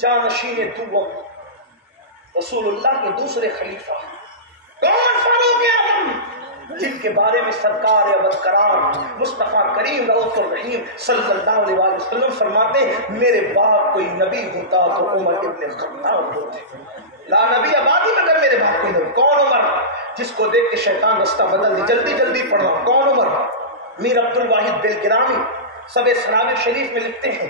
जानशीन दुआ रसूलुल्लाह के दूसरे खलीफा कौन? फारूक आज़म, जिनके बारे में सरकार अबदकरार मुस्तफ़ा करीम रऊफ़ुर रहीम सल्लल्लाहु अलैहि वसल्लम फरमाते, मेरे बाप कोई नबी होता तो उमर इब्न खत्ताब होते। ला नबी आबादी मगर मेरे बाप कोई नबी। कौन उमर? जिसको देख के शैतान रास्ता बदल दे। जल्दी जल्दी पढ़ो। कौन उमर? मीर अब्दुल वाहिद बिलगिरामी सबे सनाविर शरीफ में लिखते हैं,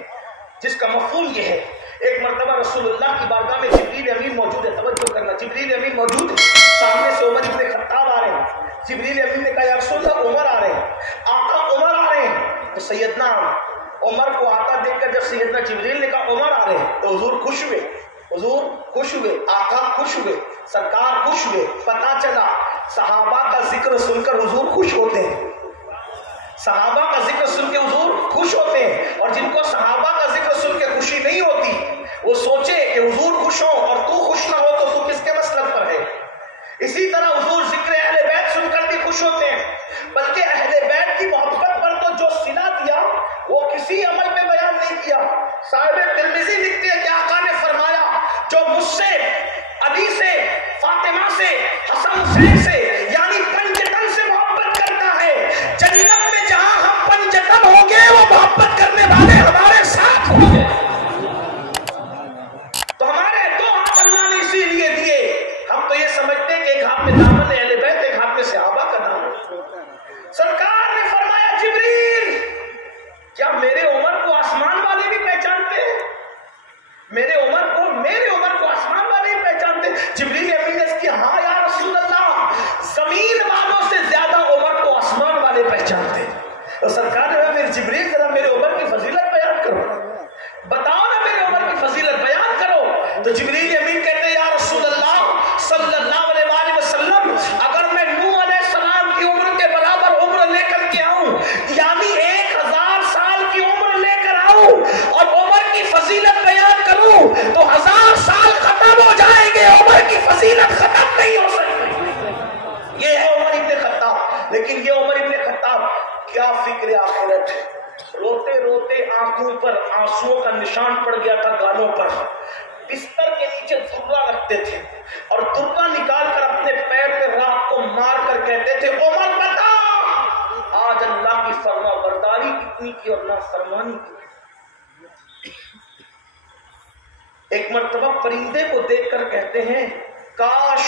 जिसका मफहूम ये है, एक मरतबा रसूलुल्लाह की बारगाह में जिब्रील अमीन मौजूद है। तवज्जो करना, जिब्रील अमीन मौजूद है, सामने से उमर इब्न खत्ताब आ रहे हैं। जिब्रील अमीन ने कहा या रसूलल्लाह उमर आ रहे हैं, आका उमर आ रहे हैं। तो सैयदना उमर को आता देखकर जब सैयदना जिब्रील ने कहा उमर आ रहे हैं तो हुजूर खुश हुए। हुजूर खुश हुए, आका खुश हुए, सरकार खुश हुए। पता चला सहाबा का जिक्र सुनकर हुजूर खुश होते हैं, सहाबा का जिक्र सुन के हुजूर खुश होते हैं। और जिनको सहाबा का जिक्र सुन के खुशी नहीं होती, वो सोचे कि हुजूर खुश हो और तू खुश ना हो तो तू किसके मसलक पर है। इसी तरह हुजूर जिक्र अहले बैत सुनकर भी खुश होते हैं, बल्कि अहले बैत की मोहब्बत पर तो जो सिला दिया वो किसी अमल में बयान नहीं किया। साहिब तिर्मिज़ी लिखते हैं कि आका ने फरमाया, जो मुझसे, अली से, फातिमा से, हसन हुसैन से यानी पंजतन से मोहब्बत करता है, जन्नत में जहां हम पंजतन होंगे वो मोहब्बत करने वाले हमारे साथ होंगे। तो हमारे दो हाथ अल्लाह ने इसीलिए दिए। हम तो ये समझते हैं कि एक हाथ में दामन है अहले बैत, एक हाथ में सहाबा का दामन। सरकार ने फरमाया जिब्रील, क्या मेरे उमर को आसमान वाले भी पहचानते हैं? मेरे उमर को आसमान वाले भी पहचानते? जिब्रील अमीन ने कहा हाँ या रसूल अल्लाह, जमीन वालों से ज्यादा उमर को आसमान वाले पहचानते। तो सरकार ने मेरे जिब्रील जरा मेरे उमर की फजीलत बयान करो, बताओ ना मेरे उमर की फजीलत बयान करो। तो जिब्रील अमीन कहते या रसूल अल्लाह सल्लल्लाहु अलैहि वसल्लम, अगर मैं नूह अलैहिस्सलाम की उम्र के बराबर उम्र लेकर के आऊं, यानी 1000 साल की उम्र लेकर आऊं और उमर की फजीलत बयान करूं तो 1000 साल खत्म हो जाएंगे, उमर की फजीलत खत्म नहीं हो सकती। ये है उमर इब्न खत्ताब। लेकिन ये उमर इब्न खत्ताब क्या फिक्र आखिरत है। रोते रोते आंखों पर आंसुओं का निशान पड़ गया था, गालों पर। बिस्तर के नीचे दुर्रा रखते थे और दुर्रा निकाल कर अपने पैर पे रात को मार कर कहते थे उमर बता आज अल्लाह की फरमा बरदारी कितनी की और नाफरमानी की। एक मर्तबा परिंदे को देखकर कहते हैं काश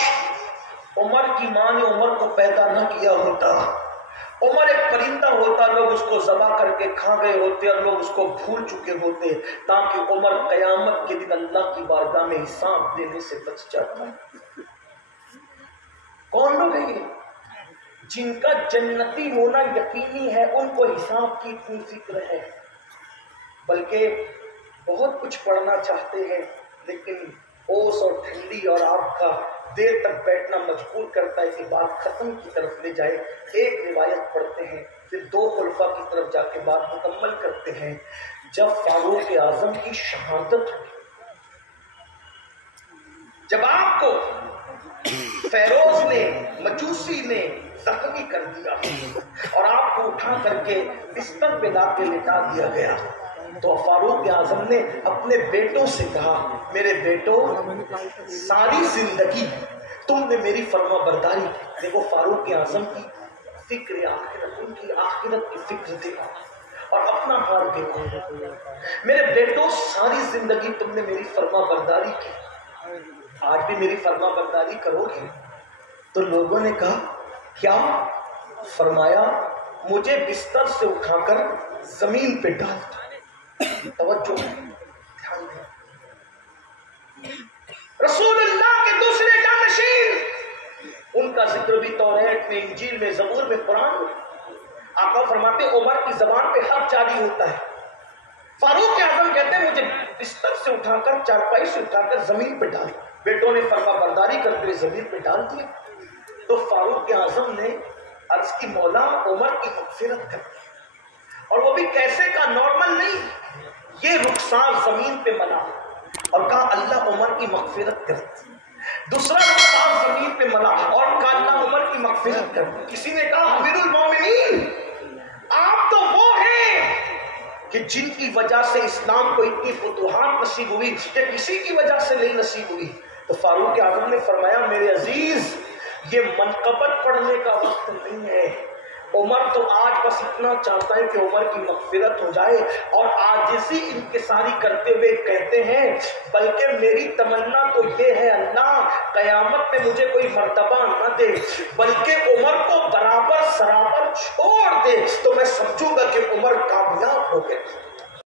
उमर की मां ने उमर को पैदा न किया होता, उमर एक परिंदा होता, लोग उसको ज़बा करके खा गए होते और लोग उसको भूल चुके होते, ताकि उमर कयामत के दिन अल्लाह की बारगाह में हिसाब देने से बच जाता। कौन लोग हैं ये? जिनका जन्नती होना यकीनी है, उनको हिसाब की इतनी फिक्र है। बल्कि बहुत कुछ पढ़ना चाहते हैं, लेकिन ओस और ठंडी और आपका देर तक बैठना मजबूर करता है कि बात खत्म की तरफ ले जाए। एक रिवायत पढ़ते हैं, फिर दो खुलफा की तरफ जाके बात मुकम्मल करते हैं। जब फारूक आजम की शहादत हुई, जब आपको फेरोज ने, मजूसी ने जख्मी कर दिया और आपको उठा करके बिस्तर पे लाके लिटा दिया गया, तो फारूक आजम ने अपने बेटों से कहा मेरे बेटों, सारी जिंदगी तुमने मेरी फर्मा बरदारी की। देखो फारूक आजम की फिक्र आखिरत, उनकी आखिरत की फिक्र देखो और अपना हाल देखो। मेरे बेटों, सारी जिंदगी तुमने मेरी फर्मा बरदारी की, आज भी मेरी फर्मा बरदारी करोगे? तो लोगों ने कहा क्या? फरमाया मुझे बिस्तर से उठाकर जमीन पे डाल दो। तवज्जो, ध्यान दें। रसूलुल्लाह के दूसरे जानशीन, उनका जिक्र भी तौरात में, इंजील में, ज़बूर में, कुरान में। आका फरमाते उमर की जबान पे हक जारी होता है। फारूक आजम कहते हैं मुझे बिस्तर से उठाकर, चारपाई से उठाकर जमीन पे डाल। बेटों ने फरमा बरदारी करते हुए जमीन पे डाल दिया। तो फारूक आजम ने अर्ज की मौला उमर की मग़फ़िरत कर दी, और वो भी कैसे का, नॉर्मल नहीं, ये रुखसार जमीन पे मना और कहा अल्लाह उमर की मग़फ़िरत कर दी। दूसरा रुखसार जमीन पे मना और कहा अल्लाह उमर की मग़फ़िरत कर दी। किसी ने कहा अमीरुल मोमिनीन, आप तो वो हैं کہ جن کی وجہ سے اسلام کو اتنی فتوحات نصیب ہوئی کہ کسی کی وجہ سے نہیں نصیب ہوئی. تو فاروق اعظم نے فرمایا میرے عزیز یہ منقبت پڑھنے کا وقت نہیں ہے. عمر تو آج بس اتنا چاہتا ہے کہ عمر کی مغفرت ہو جائے اور عاجزی انکساری کرتے ہوئے کہتے ہیں بلکہ میری تمنا تو یہ ہے اللہ قیامت میں مجھے کوئی مرتبہ نہ دے بلکہ عمر کو برابر سرابر چھوڑ دے تو میں سمجھوں گا کہ عمر کامیاب ہو گئے.